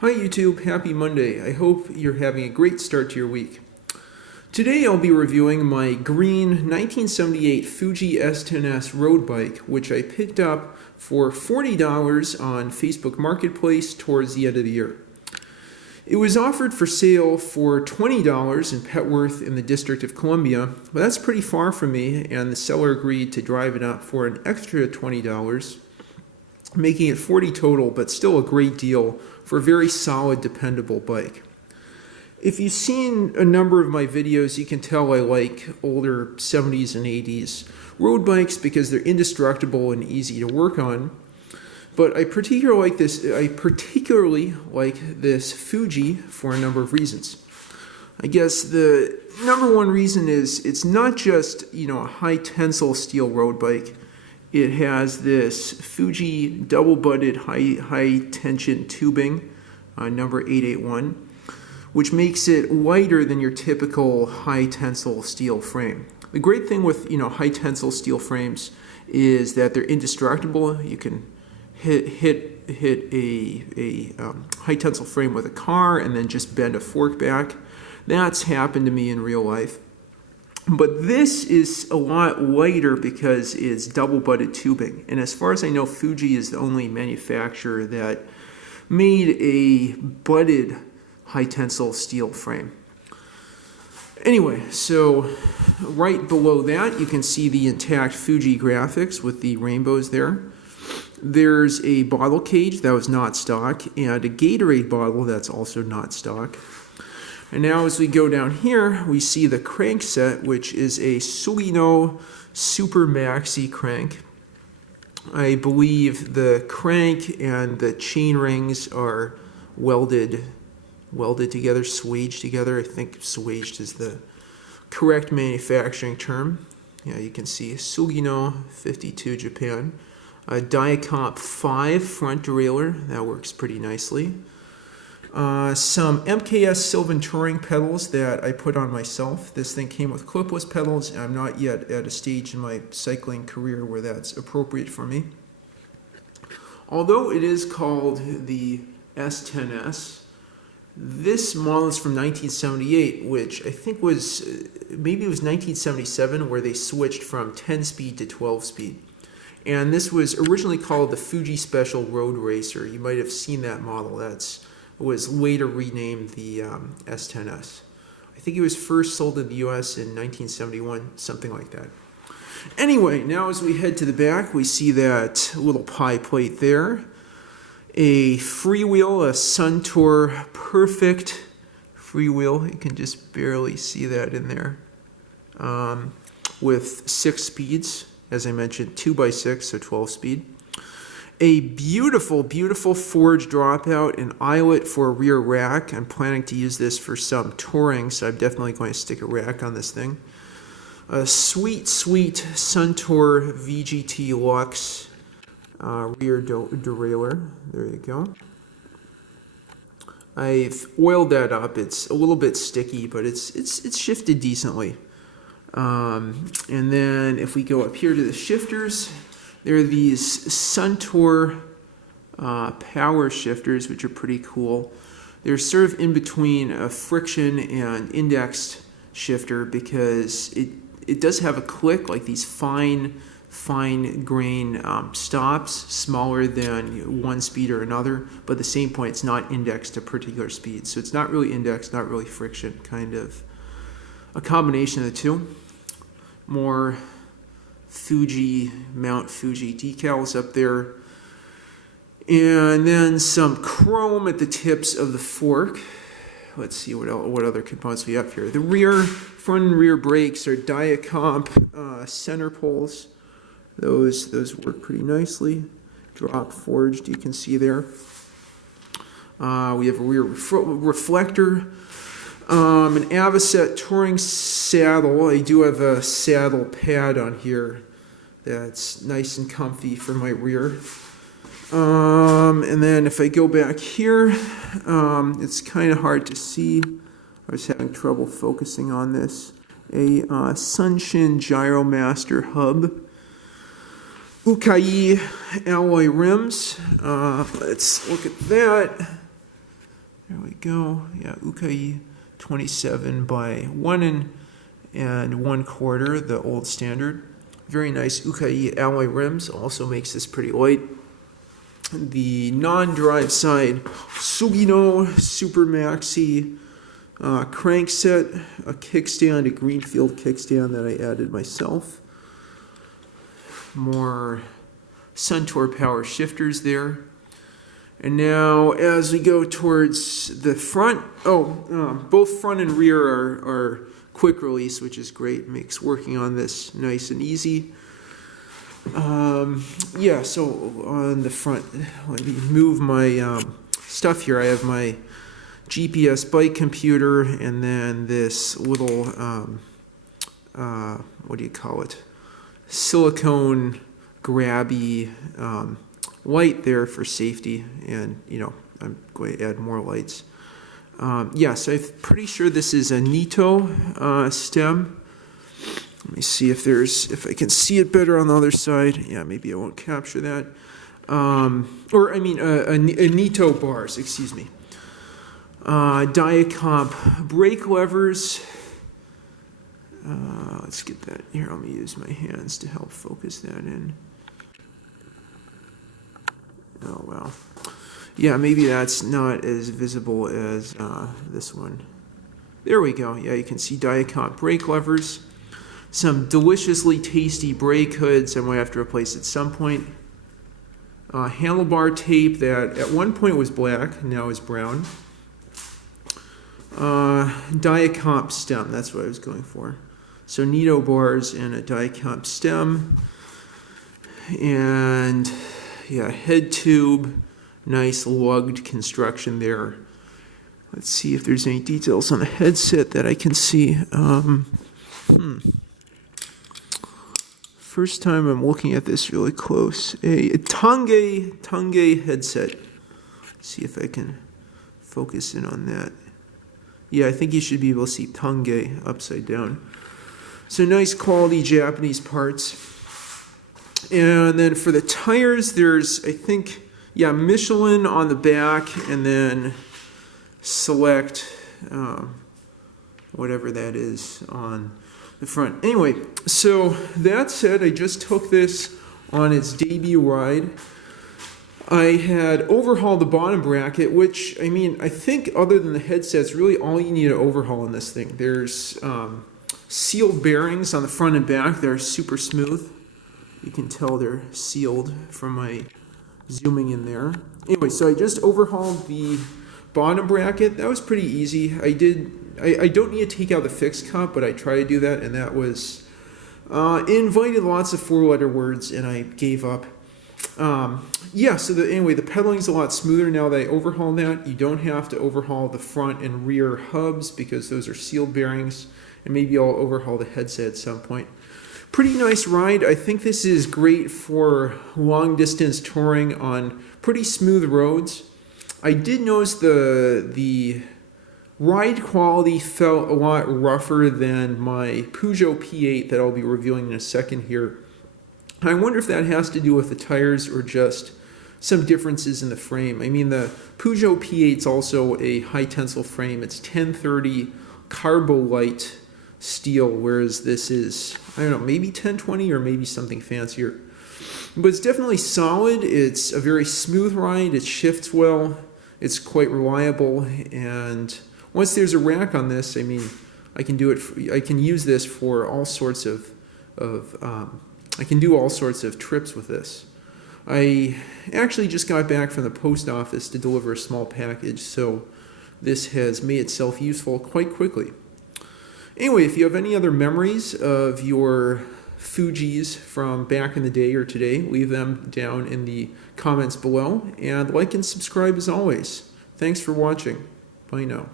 Hi YouTube, happy Monday. I hope you're having a great start to your week. Today I'll be reviewing my green 1978 Fuji S10-S road bike, which I picked up for $40 on Facebook Marketplace towards the end of the year. It was offered for sale for $20 in Petworth in the District of Columbia, but that's pretty far from me, and the seller agreed to drive it up for an extra $20, making it $40 total, but still a great deal for a very solid, dependable bike. If you've seen a number of my videos, you can tell I like older 70s and 80s road bikes because they're indestructible and easy to work on. But I particularly like this Fuji for a number of reasons. I guess the number one reason is it's not just, a high tensile steel road bike. It has this Fuji double-butted high tension tubing, number 881, which makes it lighter than your typical high tensile steel frame. The great thing with high tensile steel frames is that they're indestructible. You can hit a high tensile frame with a car and then just bend a fork back. That's happened to me in real life. But this is a lot lighter because it's double-butted tubing. And as far as I know, Fuji is the only manufacturer that made a butted high-tensile steel frame. Anyway, so right below that, you can see the intact Fuji graphics with the rainbows there. There's a bottle cage that was not stock, and a Gatorade bottle that's also not stock. And now as we go down here, we see the crank set, which is a Sugino Super Maxi crank. I believe the crank and the chain rings are welded together, swaged together. I think swaged is the correct manufacturing term. Yeah, you can see Sugino 52 Japan. A Diacomp 5 front derailleur, that works pretty nicely. Some MKS Sylvan Touring pedals that I put on myself. This thing came with clipless pedals, and I'm not yet at a stage in my cycling career where that's appropriate for me. Although it is called the S10-S, this model is from 1978, which I think was, maybe it was 1977, where they switched from 10-speed to 12-speed. And this was originally called the Fuji Special Road Racer. You might have seen that model. That was later renamed the S10-S. I think it was first sold in the US in 1971, something like that. Anyway, now as we head to the back, we see that little pie plate there. A freewheel, a Suntour Perfect freewheel. You can just barely see that in there. With 6 speeds. As I mentioned, 2x6, so 12 speed. A beautiful, beautiful forged dropout, an eyelet for a rear rack. I'm planning to use this for some touring, so I'm definitely going to stick a rack on this thing. A sweet, sweet Suntour VGT Lux rear derailleur. There you go. I've oiled that up. It's a little bit sticky, but it's shifted decently. And then if we go up here to the shifters, there are these Suntour Power shifters, which are pretty cool. They're sort of in between a friction and indexed shifter because it does have a click, like these fine grain stops, smaller than one speed or another, but at the same point it's not indexed to particular speeds. So it's not really indexed, not really friction, kind of a combination of the two. More Mount Fuji decals up there. And then some chrome at the tips of the fork. Let's see what other components we have here. The front and rear brakes are Diacomp center poles. Those work pretty nicely. Drop forged, you can see there. We have a rear reflector. An Avocet touring saddle. I do have a saddle pad on here that's nice and comfy for my rear. And then if I go back here, it's kind of hard to see. I was having trouble focusing on this. A Sunshin Gyromaster hub. Ukai alloy rims. Let's look at that. There we go. Yeah, Ukai 27 by 1 1/4, the old standard. Very nice Ukai alloy rims, also makes this pretty light. The non-drive side Sugino Super Maxi crankset, a kickstand, a Greenfield kickstand that I added myself. More Suntour Power shifters there. And now as we go towards the front, both front and rear are quick release, which is great. Makes working on this nice and easy. Yeah, so on the front, let me move my stuff here. I have my GPS bike computer and then this little, what do you call it? Silicone grabby light there for safety, and I'm going to add more lights. Yes, I'm pretty sure this is a Nito stem. Let me see if I can see it better on the other side. Yeah, maybe I won't capture that. A Nito bars, excuse me. Diacomp brake levers. Let's get that here. Let me use my hands to help focus that in. Oh, well. Yeah, maybe that's not as visible as this one. There we go. Yeah, you can see Diacomp brake levers. Some deliciously tasty brake hoods I might have to replace at some point. Handlebar tape that at one point was black, now is brown. Diacomp stem, that's what I was going for. So Nito bars and a Diacomp stem. And yeah, head tube, nice lugged construction there. Let's see if there's any details on the headset that I can see. First time I'm looking at this really close. A Tange headset. Let's see if I can focus in on that. Yeah, I think you should be able to see Tange upside down. So nice quality Japanese parts. And then for the tires, there's, I think, yeah, Michelin on the back, and then Select, whatever that is, on the front. Anyway, so that said, I just took this on its debut ride. I had overhauled the bottom bracket, which, I mean, I think other than the headsets, really all you need to overhaul in this thing. There's sealed bearings on the front and back. They're super smooth. You can tell they're sealed from my zooming in there. Anyway, so I just overhauled the bottom bracket. That was pretty easy. I don't need to take out the fixed cup, but I tried to do that, and that was invited lots of four-letter words, and I gave up. Yeah, so anyway, the pedaling's a lot smoother now that I overhauled that. You don't have to overhaul the front and rear hubs because those are sealed bearings, and maybe I'll overhaul the headset at some point. Pretty nice ride. I think this is great for long-distance touring on pretty smooth roads. I did notice the ride quality felt a lot rougher than my Peugeot P8 that I'll be reviewing in a second here. I wonder if that has to do with the tires or just some differences in the frame. I mean, the Peugeot P8 is also a high-tensile frame. It's 1030 Carbolite steel, whereas this is, I don't know, maybe 1020 or maybe something fancier. But it's definitely solid. It's a very smooth ride. It shifts well. It's quite reliable. And once there's a rack on this, I mean, I can do it. I can use this for all sorts of I can do all sorts of trips with this. I actually just got back from the post office to deliver a small package, so this has made itself useful quite quickly. Anyway, if you have any other memories of your Fujis from back in the day or today, leave them down in the comments below, and like and subscribe as always. Thanks for watching. Bye now.